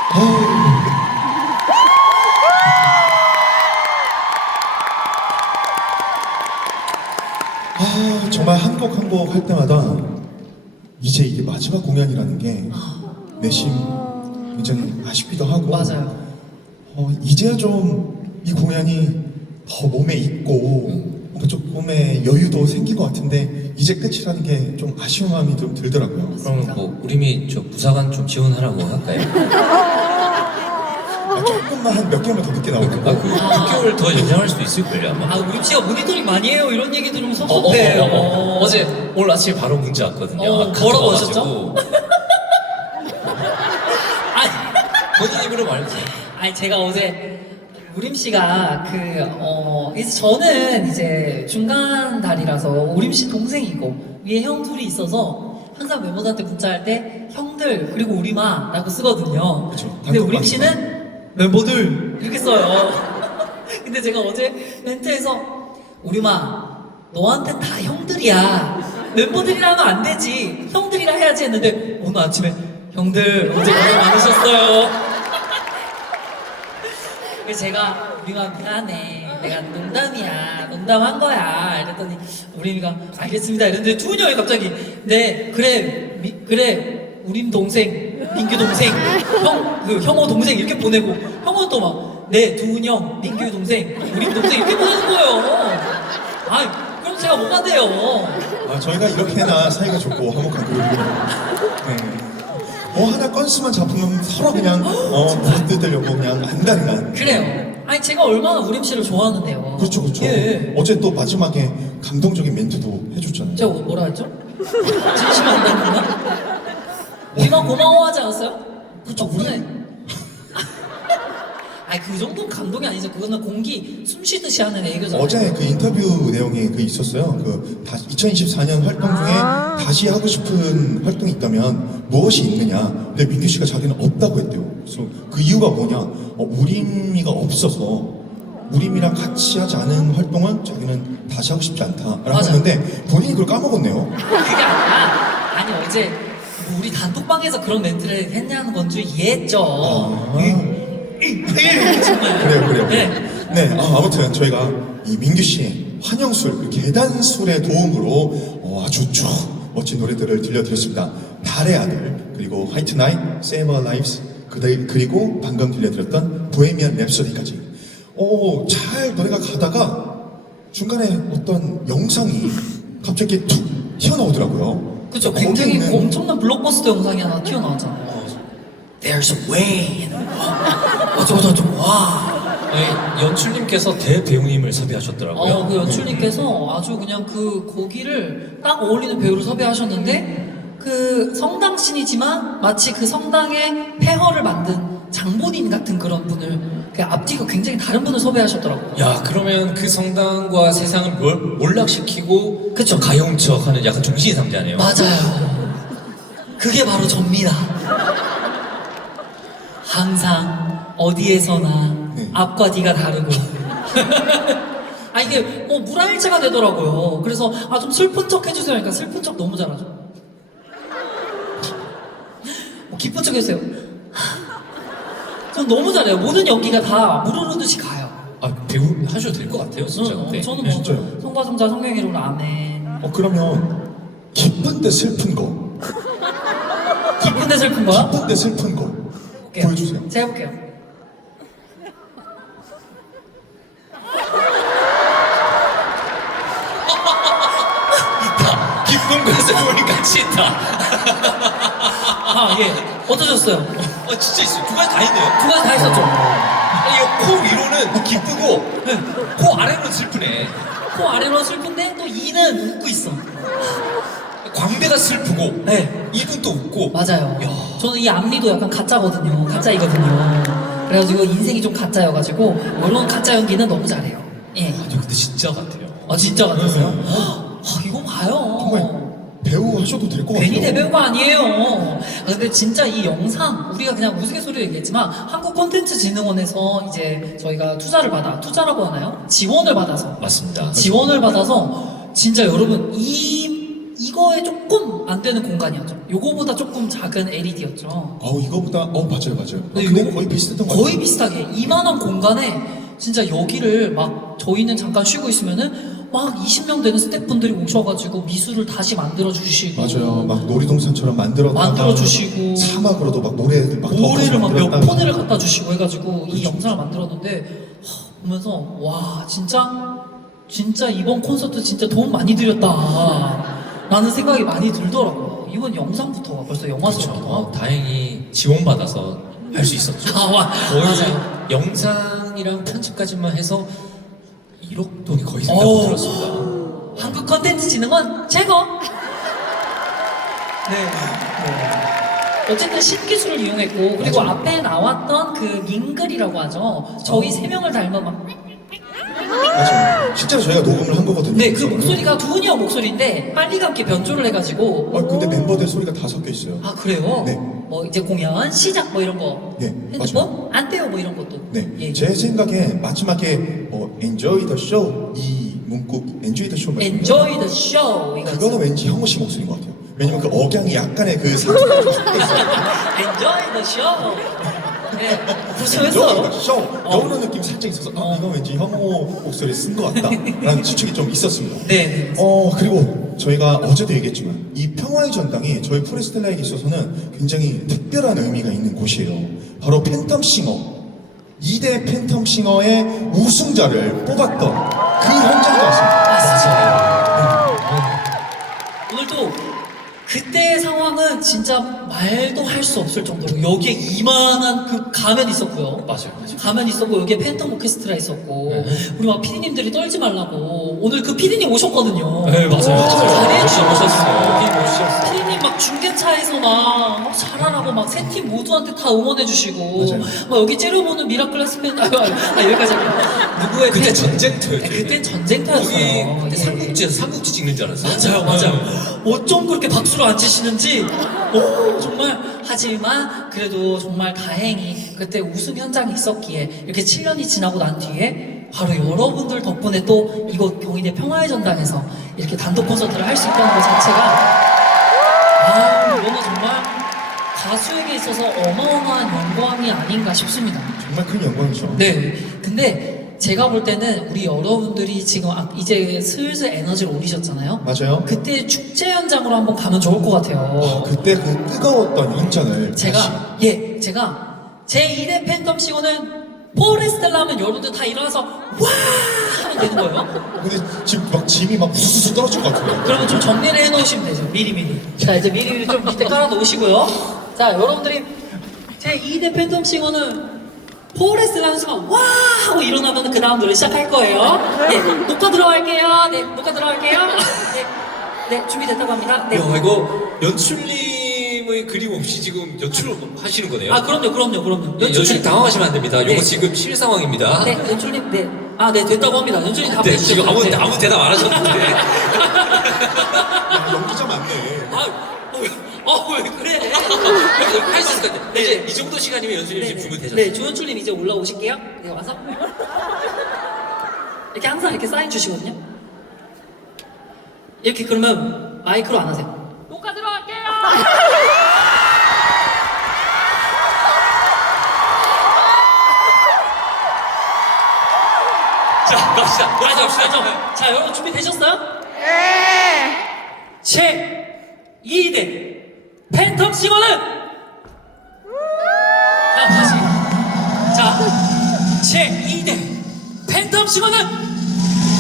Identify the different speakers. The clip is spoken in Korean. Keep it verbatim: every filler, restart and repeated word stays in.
Speaker 1: 아, 정말 한 곡 한 곡 할 때마다 이제 이게 마지막 공연이라는 게 내심 굉장히 아쉽기도 하고
Speaker 2: 맞아요.
Speaker 1: 어, 이제야 좀 이 공연이 더 몸에 있고 뭔가 조금의 여유도 생긴 것 같은데 이제 끝이라는 게 좀 아쉬운 마음이 좀 들더라고요.
Speaker 3: 그럼 뭐 우리미 저 부사관 좀 지원하라고 할까요?
Speaker 1: 아, 조금만 한 몇 개월만 더 늦게
Speaker 3: 아,
Speaker 1: 나오고
Speaker 3: 그 육 개월 더 연장할 수도 있을걸요 아마.
Speaker 2: 아, 우림 씨가 모니터링 많이 해요. 이런 얘기 들으면
Speaker 3: 어, 어,
Speaker 2: 섭섭해.
Speaker 3: 어, 어, 어. 어제 오늘 아침에 바로 문자 왔거든요.
Speaker 2: 어,
Speaker 3: 카톡
Speaker 2: 뭐라고
Speaker 3: 와가지고.
Speaker 2: 아니,
Speaker 3: 본인 입으로 말해주세요.
Speaker 2: 아니 제가 어제 우림 씨가 그 어 이제 저는 이제 중간 다리라서 우림 씨 동생이고 위에 형 둘이 있어서 항상 멤버들한테 문자할 때 형들 그리고 우리마라고 쓰거든요.
Speaker 1: 그쵸,
Speaker 2: 근데 우림
Speaker 1: 단톡방에서.
Speaker 2: 씨는 멤버들 이렇게 써요. 근데 제가 어제 멘트에서 우리마 너한텐 다 형들이야. 멤버들이라 하면 안 되지. 형들이라 해야지 했는데 오늘 아침에 형들 어제 고생 많으셨어요. 그래서 제가 우리가 미안해. 내가 농담이야. 농담한 거야. 이랬더니 우림이가 알겠습니다. 이랬는데 두훈이 형이 갑자기 네 그래 미, 그래 우림 동생 민규 동생 형 그 형호 동생 이렇게 보내고 형호 또 막 네 두훈 형 민규 동생 우림 동생 이렇게 보내는 거예요. 아 그럼 제가 뭐가 돼요?
Speaker 1: 아, 저희가 이렇게나 사이가 좋고 화목한 그룹이거든요. 네. 뭐 하나 건수만 잡으면 서로 그냥 어, 못 뜯으려고 그냥 안달난.
Speaker 2: 그래요. 아니 제가 얼마나 우림 씨를 좋아하는데요.
Speaker 1: 그렇죠, 그렇죠.
Speaker 2: 예.
Speaker 1: 어제 또 마지막에 감동적인 멘트도 해줬잖아요.
Speaker 2: 제가 뭐- 뭐라 했죠? 진심 안 됐나? 우리만 고마워하지 않았어요?
Speaker 1: 그쵸,
Speaker 2: 덕분에. 아니 그 정도는 감동이 아니죠. 그거는 공기 숨 쉬듯이 하는 애교잖아요.
Speaker 1: 어제 그 인터뷰 내용에 그 있었어요. 그 다, 이천이십사 년 활동 중에 다시 하고 싶은 활동이 있다면 무엇이 있느냐. 근데 민규 씨가 자기는 없다고 했대요. 그래서 그 이유가 뭐냐? 어, 우림이가 없어서 우림이랑 같이 하지 않은 활동은 자기는 다시 하고 싶지 않다라고
Speaker 2: 맞아.
Speaker 1: 했는데 본인이 그걸 까먹었네요.
Speaker 2: 그게 아니라 아니 어제 뭐 우리 단톡방에서 그런 멘트를 했냐는 건 줄 이해했죠.
Speaker 1: 아.
Speaker 2: 정말.
Speaker 1: 그래요, 그래요.
Speaker 2: 네.
Speaker 1: 네, 아, 아무튼 저희가 이 민규 씨의 환영술, 그 계단술의 도움으로 어, 아주 쭉 멋진 노래들을 들려드렸습니다. 달의 아들, 그리고 화이트 나잇, Save Our Lives, 그다음- 그리고 방금 들려드렸던 보헤미안 랩소디까지. 오, 잘 노래가 가다가 중간에 어떤 영상이 갑자기 툭 튀어나오더라고요.
Speaker 2: 그쵸.
Speaker 1: 거기에
Speaker 2: 굉장히
Speaker 1: 있는
Speaker 2: 엄청난 블록버스터 영상이 하나 튀어나왔잖아요. There's a way. 어쩌고저쩌고 와.
Speaker 3: 아니, 연출님께서 대배우님을 섭외하셨더라고요.
Speaker 2: 어, 그 연출님께서 아주 그냥 그 고기를 딱 어울리는 배우를 섭외하셨는데 그 성당신이지만 마치 그 성당의 폐허를 만든 장본인 같은 그런 분을 그 앞뒤가 굉장히 다른 분을 섭외하셨더라고요.
Speaker 3: 야 그러면 그 성당과 세상을 몰, 몰락시키고
Speaker 2: 그쵸.
Speaker 3: 가용척하는 약간 정신이상자네요.
Speaker 2: 맞아요. 그게 바로 접니다. 항상 어디에서나
Speaker 1: 네.
Speaker 2: 앞과 뒤가 다르고. 아 이게 뭐 물화일체가 되더라고요. 그래서 아 좀 슬픈 척 해주세요. 그러니까 슬픈 척 너무 잘하죠. 뭐 기쁜 척 해주세요. 전 너무 잘해요. 모든 연기가 다 물흐르듯이 가요.
Speaker 3: 아 배우 하셔도 될 것 같아요 진짜.
Speaker 2: 응, 어,
Speaker 3: 네.
Speaker 2: 저는
Speaker 3: 네.
Speaker 2: 뭐
Speaker 1: 진짜요?
Speaker 2: 성과성자 성경 이름 아멘.
Speaker 1: 어, 그러면 기쁜데 슬픈 거,
Speaker 2: 기쁜데 슬픈 거야?
Speaker 1: 기쁜데 슬픈 거
Speaker 2: 볼게요.
Speaker 1: 보여주세요.
Speaker 2: 제가 해볼게요.
Speaker 3: 기쁜 것을 우리 같이 있다.
Speaker 2: 아 예. 어떠셨어요?
Speaker 3: 어 진짜 있어요. 두 가지 다 있네요.
Speaker 2: 두 가지 다 했었죠?
Speaker 3: 아니 이거 코 위로는 기쁘고 코 아래로는 슬프네.
Speaker 2: 코 아래로 슬픈데 또 이는 웃고 있어.
Speaker 3: 광대가 슬프고
Speaker 2: 네.
Speaker 3: 입은 또 웃고.
Speaker 2: 맞아요.
Speaker 3: 야.
Speaker 2: 저는 이 앞니도 약간 가짜거든요. 가짜이거든요. 그래가지고 인생이 좀 가짜여가지고 이런 가짜 연기는 너무 잘해요. 예.
Speaker 3: 아니 근데 진짜 같아요.
Speaker 2: 아 진짜 같았어요?
Speaker 3: 음.
Speaker 2: 아 이거 봐요.
Speaker 1: 정말 배우 하셔도 될 것 같아요.
Speaker 2: 괜히 대배우가 아니에요. 아, 근데 진짜 이 영상 우리가 그냥 우스갯소리로 얘기했지만 한국 콘텐츠진흥원에서 이제 저희가 투자를 받아 투자라고 하나요? 지원을 받아서
Speaker 3: 맞습니다.
Speaker 2: 지원을 받아서 진짜 여러분 이 이거 이거에 조금 안 되는 공간이었죠. 요거보다 조금 작은 엘이디였죠.
Speaker 1: 아우 이거보다 어 맞아요 맞아요. 아,
Speaker 2: 근데
Speaker 1: 근데
Speaker 2: 요거
Speaker 1: 거의 비슷했던 것 같아요.
Speaker 2: 거의 비슷하게 이만한 공간에 진짜 여기를 막 저희는 잠깐 쉬고 있으면은 막 이십 명 되는 스태프분들이 오셔가지고 미술을 다시 만들어 주시고
Speaker 1: 맞아요. 막 놀이동산처럼 만들었다가
Speaker 2: 만들어 주시고
Speaker 1: 사막으로도 막 노래를 막
Speaker 2: 노래를 막 몇
Speaker 1: 만들었다가.
Speaker 2: 폰을 갖다 주시고 해가지고 이
Speaker 1: 그쵸,
Speaker 2: 영상을 만들었는데 하, 보면서 와 진짜 진짜 이번 콘서트 진짜 돈 많이 들였다 라는 생각이 많이 들더라고요. 이번 영상부터가 벌써
Speaker 3: 그렇죠.
Speaker 2: 영화스럽기도
Speaker 3: 어,
Speaker 2: 하고.
Speaker 3: 다행히 지원받아서 할 수 있었죠.
Speaker 2: 아, 와,
Speaker 3: 거의
Speaker 2: 맞아요.
Speaker 3: 영상이랑 편집까지만 해서 일억 돈이 거의 된다고
Speaker 2: 오.
Speaker 3: 들었습니다.
Speaker 2: 한국 컨텐츠 진흥원 최고! 네. 네. 어쨌든 신기술을 이용했고 그리고
Speaker 1: 맞아요.
Speaker 2: 앞에 나왔던 그 밍글이라고 하죠. 저희 세 명을 닮은 막
Speaker 1: 맞아요. 실제로 저희가 녹음을 한 거거든요.
Speaker 2: 네, 그
Speaker 1: 그거는.
Speaker 2: 목소리가 두훈이 형 목소리인데 빨리 감기 변조를 해가지고
Speaker 1: 아 근데 멤버들 소리가 다 섞여 있어요.
Speaker 2: 아 그래요?
Speaker 1: 네.
Speaker 2: 뭐 이제 공연 시작 뭐 이런 거
Speaker 1: 네,
Speaker 2: 핸드폰 안 떼요 뭐 이런 것도
Speaker 1: 네,
Speaker 2: 예.
Speaker 1: 제 생각에 마지막에 어, Enjoy the show 이 문구 Enjoy the show 말고
Speaker 2: Enjoy the show 이거
Speaker 1: 그거는 왠지 형우 씨 목소리인 것 같아요. 왜냐면 그 억양이 약간의 그 상처가 좀 섞여 있어요.
Speaker 2: Enjoy the show 네
Speaker 1: Enjoy
Speaker 2: 그렇죠
Speaker 1: the show
Speaker 2: 어.
Speaker 1: 이런 느낌 살짝 있어서 아,
Speaker 2: 어.
Speaker 1: 이거 왠지 형우 목소리 쓴 것 같다라는 추측이 좀 있었습니다.
Speaker 2: 네, 네.
Speaker 1: 어 그리고 저희가 어제도 얘기했지만 이 평화의 전당이 저희 프레스텔라에게 있어서는 굉장히 특별한 의미가 있는 곳이에요. 바로 팬텀싱어 이 대 팬텀싱어의 우승자를 뽑았던 그 현장인 것 같습니다.
Speaker 2: 맞습니다. 오늘 또 그때의 상황은 진짜 말도 할 수 없을 정도로 여기에 이만한 그 가면 있었고요.
Speaker 3: 맞아요. 맞아요.
Speaker 2: 가면 있었고 여기에 팬텀 오케스트라 있었고
Speaker 3: 네.
Speaker 2: 우리 막 피디님들이 떨지 말라고 오늘 그 피디님 오셨거든요.
Speaker 3: 네, 맞아요.
Speaker 2: 자리에
Speaker 3: 역시 오셨어요. 피디 오셨어요.
Speaker 2: 피디님 막 중계차에서 막, 막 잘하라고 막 세 팀 모두한테 다 응원해주시고
Speaker 1: 맞아요.
Speaker 2: 막 여기 째려보는 미라클라스 팬 아, 아 여기까지 할게요. 누구의
Speaker 3: 그때
Speaker 2: 팬-
Speaker 3: 전쟁터였죠.
Speaker 2: 네, 그땐 전쟁터였어요.
Speaker 3: 거기 그때
Speaker 2: 예.
Speaker 3: 삼국지에서 삼국지 찍는 줄 알았어요.
Speaker 2: 맞아요, 맞아요. 어쩜 그렇게 박수를 안 치시는지, 오, 정말. 하지만, 그래도 정말 다행히 그때 우승 현장이 있었기에, 이렇게 칠 년이 지나고 난 뒤에, 바로 여러분들 덕분에 또 이곳 경희대 평화의 전당에서 이렇게 단독 콘서트를 할 수 있다는 것 자체가, 아, 이거는 정말 가수에게 있어서 어마어마한 영광이 아닌가 싶습니다.
Speaker 1: 정말 큰 영광이죠.
Speaker 2: 네. 근데 제가 볼 때는 우리 여러분들이 지금 아- 이제 슬슬 에너지를 올리셨잖아요.
Speaker 1: 맞아요.
Speaker 2: 그때 축제 현장으로 한번 가면 좋을 것 같아요.
Speaker 1: 아, 그때 그 뜨거웠던 현장을 다시
Speaker 2: 제가 예, 제가 제이 대 팬덤 시고는 포레스텔라 하면 여러분들 다 일어나서 와 하면 되는 거예요.
Speaker 1: 근데 지금 막 짐이 막 우수수 떨어질 것 같아요.
Speaker 2: 그러면 좀 정리를 해놓으시면 되죠. 미리미리. 자, 이제 미리미리 좀 밑에 깔아놓으시고요. 자, 여러분들이 제이 대 팬덤 싱어는 포레스텔라 하는 순간 와 하고 일어나면 그 다음 노래 시작할 거예요. 네, 녹화 들어갈게요. 네, 녹화 들어갈게요. 네, 네 준비됐다고 합니다. 네.
Speaker 3: 야, 이거 연출님의 그림 없이 지금 연출을 하시는 거네요.
Speaker 2: 아, 그럼요, 그럼요, 그럼요.
Speaker 3: 예, 연출님 당황하시면 안 됩니다.
Speaker 2: 네.
Speaker 3: 이거 지금 실 상황입니다.
Speaker 2: 네, 연출님, 네. 아, 네, 됐다고 합니다. 연출님 답해
Speaker 3: 네,
Speaker 2: 주세요.
Speaker 3: 지금 아무,
Speaker 2: 네.
Speaker 3: 아무 대답 안 하셨는데.
Speaker 1: 아, 연기자 맞네.
Speaker 2: 아, 어, 왜, 어, 왜 그래?
Speaker 3: 할 수 있을 것 같아요. 네, 이제 이 정도 시간이면 연출님
Speaker 2: 네,
Speaker 3: 지금
Speaker 2: 네.
Speaker 3: 준비되셨어요.
Speaker 2: 네, 조연출님 이제 올라오실게요. 네, 와서. 이렇게 항상 이렇게 사인 주시거든요. 이렇게 그러면 마이크로 안 하세요. 녹화 들어갈게요!
Speaker 3: 자, 갑시다.
Speaker 2: 맞아,
Speaker 3: 갑시다.
Speaker 2: 맞아. 자, 여러분 준비되셨어요? 네! 제이 대 팬텀 싱어는 자, 다시. 자, 제이 대 팬텀 싱어는